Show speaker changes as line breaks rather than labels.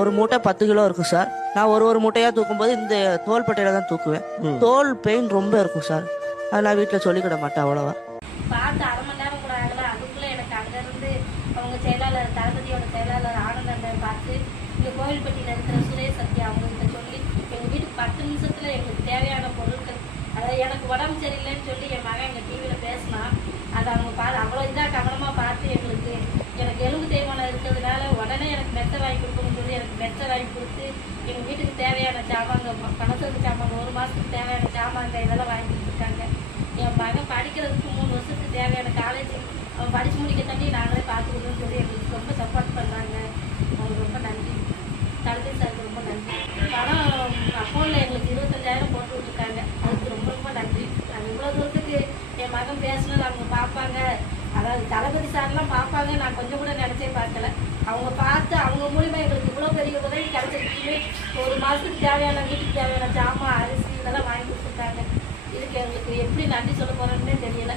ஒரு மூட்டை பத்து கிலோ இருக்கும் சார். நான் ஒரு ஒரு மூட்டையாக தூக்கும்போது இந்த தோள்பட்டையில தான் தூக்குவேன். தோல் பெயின் ரொம்ப இருக்கும் சார். அது நான் வீட்டில் சொல்லிக்கிட மாட்டேன் அவ்வளோவா.
பார்த்து அரை மணி நேரம் கூட ஆகல. அதுக்குள்ள எனக்கு அங்கேருந்து அவங்க செயலாளர் தளபதியோட செயலாளர் ஆனந்தன் பார்த்து இங்கே கோவில்பட்டியில் இருக்கிற சுரேஷ் சத்யா அவங்ககிட்ட சொல்லி எங்கள் வீட்டுக்கு பத்து நிமிஷத்தில் எங்களுக்கு தேவையான பொருட்கள் அதாவது எனக்கு உடம்பு சரியில்லைன்னு சொல்லி என் மகன் எங்கள் டிவியில் பேசினான் அதை அவங்க பா அவ்வளோ இதாக கவனமாக பார்த்து எங்களுக்கு எனக்கு எலும்பு தேய்மானம் இருக்கிறதுனால உடனே எனக்கு மெத்தை வாங்கி கொடுக்கணும்னு சொல்லி எனக்கு மெத்தை வாங்கி கொடுத்து எங்கள் வீட்டுக்கு தேவையான சாமாங்க பணத்துக்கு சாமாங்க ஒரு மாதத்துக்கு தேவையான சாமாங்க இதெல்லாம் வாங்கிட்டு இருக்காங்க. என் மகன் படிக்கிறதுக்கு மூணு வருஷத்துக்கு தேவையான காலேஜ் அவன் படிச்சு முடிக்க தண்ணி நாங்களே பார்த்துக்கணும்னு சொல்லி எங்களுக்கு ரொம்ப சப்போர்ட் பண்ணாங்க. அவங்களுக்கு ரொம்ப நன்றி. தளபதி சாருக்கு ரொம்ப நன்றி. பணம் அக்கௌண்ட்டில் எங்களுக்கு இருபத்தஞ்சாயிரம் போட்டு விட்டுருக்காங்க. அதுக்கு ரொம்ப ரொம்ப நன்றி. நாங்கள் இவ்வளோ தூரத்துக்கு என் மகன் பேசுனது அவங்க பார்ப்பாங்க அதாவது தளபதி சார்லாம் பார்ப்பாங்க நான் கொஞ்சம் கூட நினச்சே பார்க்கல. அவங்க பா அவங்க மூலிமா எங்களுக்கு இவ்வளோ பெரிய உதவி கிடைச்சிருக்கு ஒரு மாதத்துக்கு தேவையான வீட்டுக்கு தேவையான ஜாமான் அரிசி இதெல்லாம் வாங்கி கொடுத்துருக்காங்க. இதுக்கு எங்களுக்கு எப்படி நன்றி சொல்ல போகிறோன்னே தெரியல.